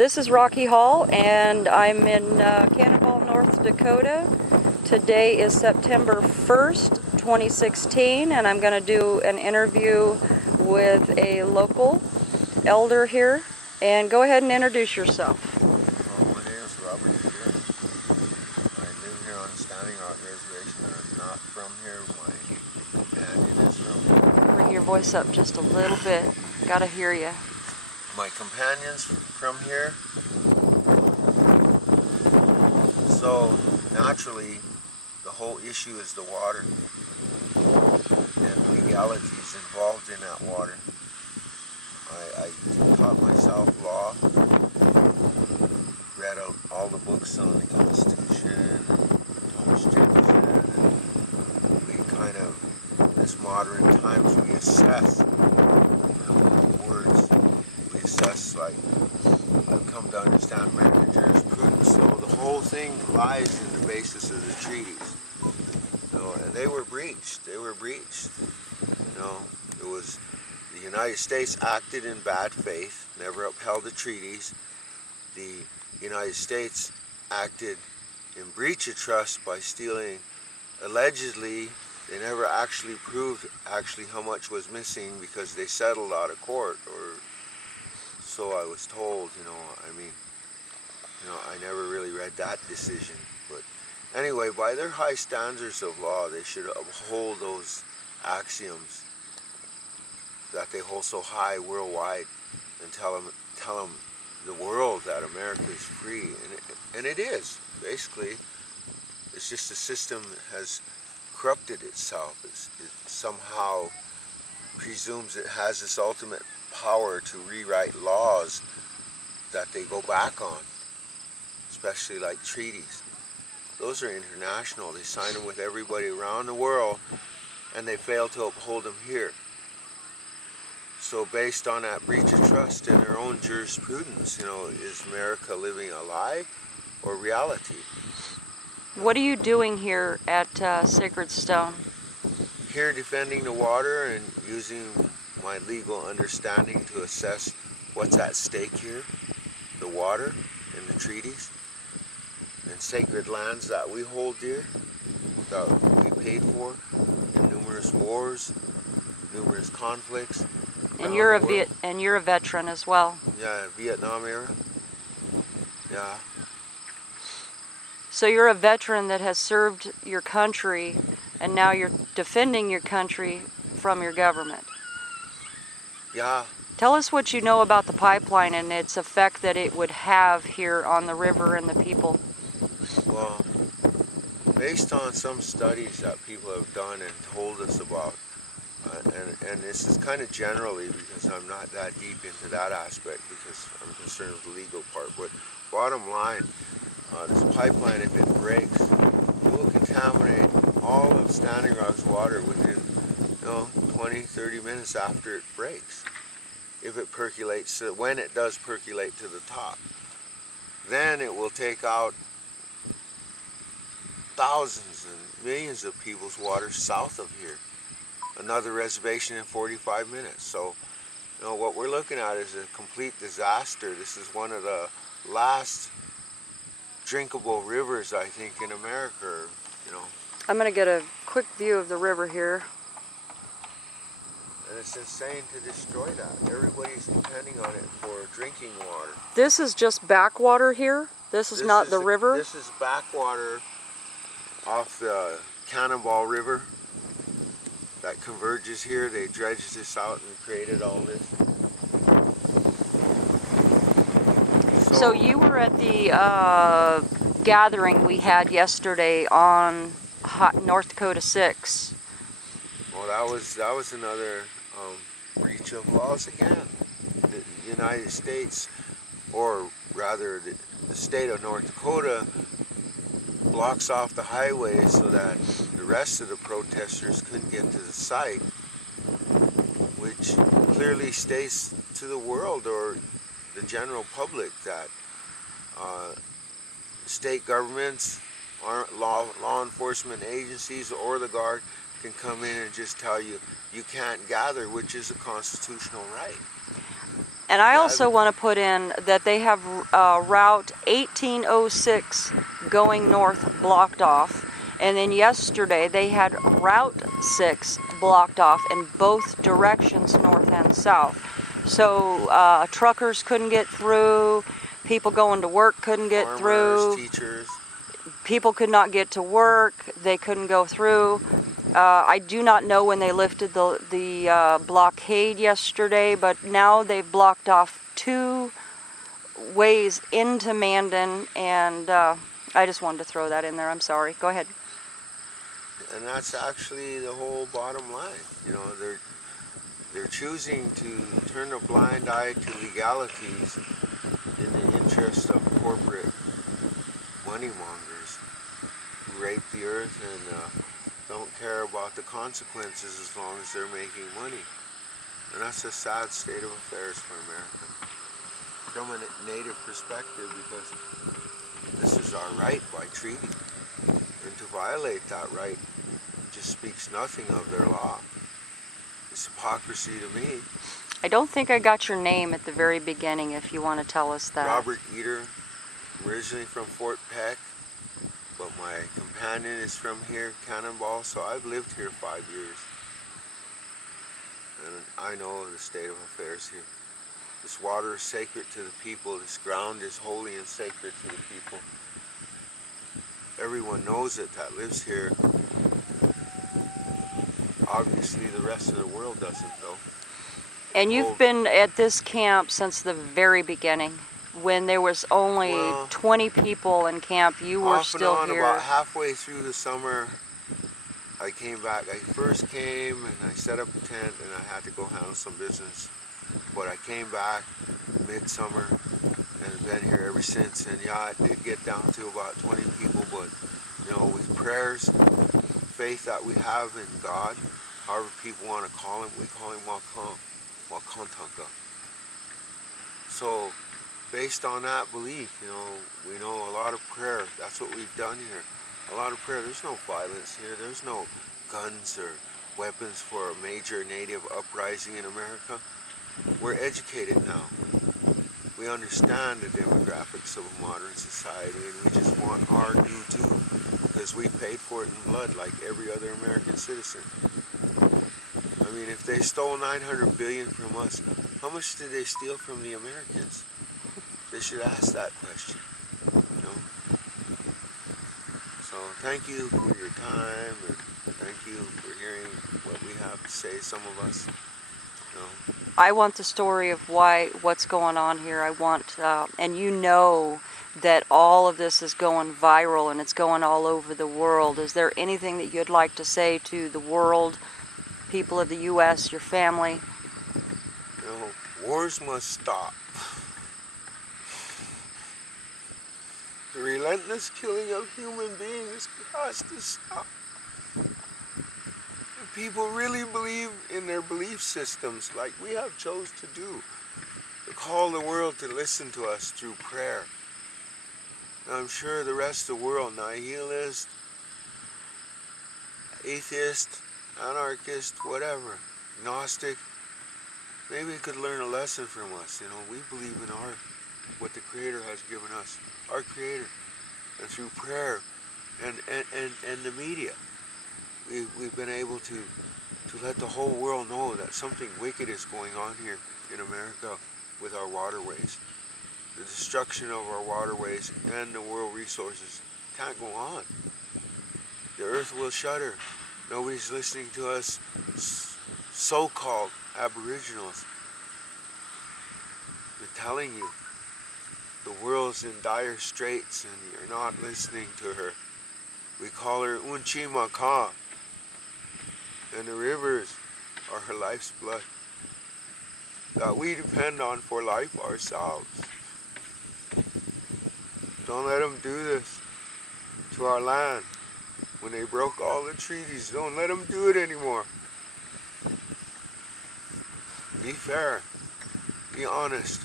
This is Rocky Hall, and I'm in Cannonball, North Dakota. Today is September 1st, 2016, and I'm going to do an interview with a local elder here. And go ahead and introduce yourself. My name is Robert Eder. I live here on Standing Rock Reservation, and I'm not from here. My companion is from here. Bring your voice up just a little bit. Gotta hear you. My companion's from here. So naturally, the whole issue is the water and legalities involved in that water. I taught myself law, read all the books on the Constitution, Thomas Jefferson, and we kind of, in this modern times, we assess words. We assess, like, I've come to understand American jurisprudence, so the whole thing lies in the basis of the treaties. And they were breached. They were breached. It was the United States acted in bad faith, never upheld the treaties. The United States acted in breach of trust by stealing, allegedly. They never actually proved how much was missing because they settled out of court, or so I was told. I never really read that decision. But anyway, by their high standards of law, they should uphold those axioms that they hold so high worldwide, and tell them the world that America is free, and it is. Basically, it's just the system has corrupted itself. It somehow presumes it has this ultimate power to rewrite laws that they go back on, especially like treaties. Those are international. They sign them with everybody around the world, and they fail to uphold them here. So based on that breach of trust in their own jurisprudence, is America living a lie or reality? What are you doing here at Sacred Stone? Here defending the water and using my legal understanding to assess what's at stake here, the water and the treaties and sacred lands that we hold dear, that we paid for in numerous wars, numerous conflicts. And you're a veteran as well. Yeah, Vietnam era. Yeah. So you're a veteran that has served your country, and now you're defending your country from your government. Yeah. Tell us what you know about the pipeline and its effect that it would have here on the river and the people. Well, based on some studies that people have done and told us about, and this is kind of generally because I'm not that deep into that aspect because I'm concerned with the legal part, but bottom line, this pipeline, if it breaks, it will contaminate all of Standing Rock's water within 20, 30 minutes after it breaks. If it percolates, when it does percolate to the top, then it will take out thousands and millions of people's water south of here. Another reservation in 45 minutes. So, what we're looking at is a complete disaster. This is one of the last drinkable rivers, I think, in America. I'm going to get a quick view of the river here. And it's insane to destroy that. Everybody's depending on it for drinking water. This is just backwater here? This is not the river? This is backwater off the Cannonball River that converges here. They dredged this out and created all this. So you were at the gathering we had yesterday on North Dakota 6. Well, that was another breach of laws again. The United States, or rather the state of North Dakota, blocks off the highway so that the rest of the protesters couldn't get to the site, which clearly states to the world or the general public that state governments, law enforcement agencies, or the Guard can come in and just tell you you can't gather, which is a constitutional right. And I also want to put in that they have Route 1806 going north blocked off. And then yesterday they had Route 6 blocked off in both directions, north and south. So truckers couldn't get through, people going to work couldn't get through, teachers. People could not get to work, they couldn't go through. I do not know when they lifted the blockade yesterday, but now they've blocked off 2 ways into Mandan, and I just wanted to throw that in there. I'm sorry. Go ahead. And that's actually the whole bottom line. You know, they're choosing to turn a blind eye to legalities in the interest of corporate money mongers who rape the earth and don't care about the consequences as long as they're making money. And that's a sad state of affairs for America from a native perspective, because this is our right by treaty, and to violate that right just speaks nothing of their law. It's hypocrisy to me. I don't think I got your name at the very beginning, if you want to tell us that. Robert Eder, originally from Fort Peck, but my companion is from here, Cannonball, so I've lived here 5 years. And I know the state of affairs here. This water is sacred to the people. This ground is holy and sacred to the people. Everyone knows it that lives here. Obviously, the rest of the world doesn't, though. And you've been at this camp since the very beginning. When there was only 20 people in camp, you were still off and on, here. about halfway through the summer, I came back. I first came and I set up a tent and I had to go handle some business. But I came back midsummer and have been here ever since. And yeah, it did get down to about 20 people, but you know, with prayers, faith that we have in God, however people want to call him, we call him Wakantanka. So based on that belief, you know, we know a lot of prayer. That's what we've done here. A lot of prayer. There's no violence here. There's no guns or weapons for a major native uprising in America. We're educated now. We understand the demographics of a modern society, and we just want our due too, because we paid for it in blood like every other American citizen. I mean, if they stole $900 billion from us, how much did they steal from the Americans? They should ask that question, you know? So thank you for your time, and thank you for hearing what we have to say, some of us. You know? I want the story of what's going on here. I want, and you know that all of this is going viral and it's going all over the world. Is there anything that you'd like to say to the world, people of the U.S., your family? You know, wars must stop. The relentless killing of human beings has to stop. If people really believe in their belief systems like we have chose to do, to call the world to listen to us through prayer. And I'm sure the rest of the world, nihilist, atheist, anarchist, whatever, agnostic, maybe could learn a lesson from us. You know, we believe in what the Creator has given us, our Creator, and through prayer and the media, we've been able to let the whole world know that something wicked is going on here in America with our waterways. The destruction of our waterways and the world resources can't go on. The earth will shudder. Nobody's listening to us so-called aboriginals. We're telling you, the world's in dire straits and you're not listening to her. We call her Unchimaka, and the rivers are her life's blood that we depend on for life ourselves. Don't let them do this to our land. When they broke all the treaties, don't let them do it anymore. Be fair, be honest,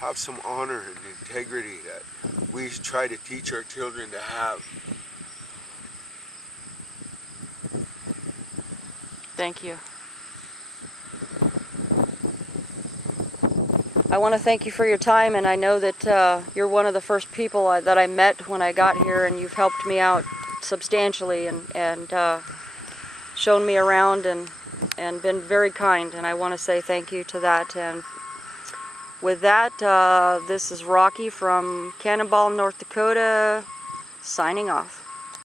have some honor and integrity that we try to teach our children to have. Thank you. I want to thank you for your time, and I know that you're one of the first people that I met when I got here, and you've helped me out substantially and shown me around and been very kind, and I want to say thank you to that. And with that, this is Rocky from Cannonball, North Dakota, signing off.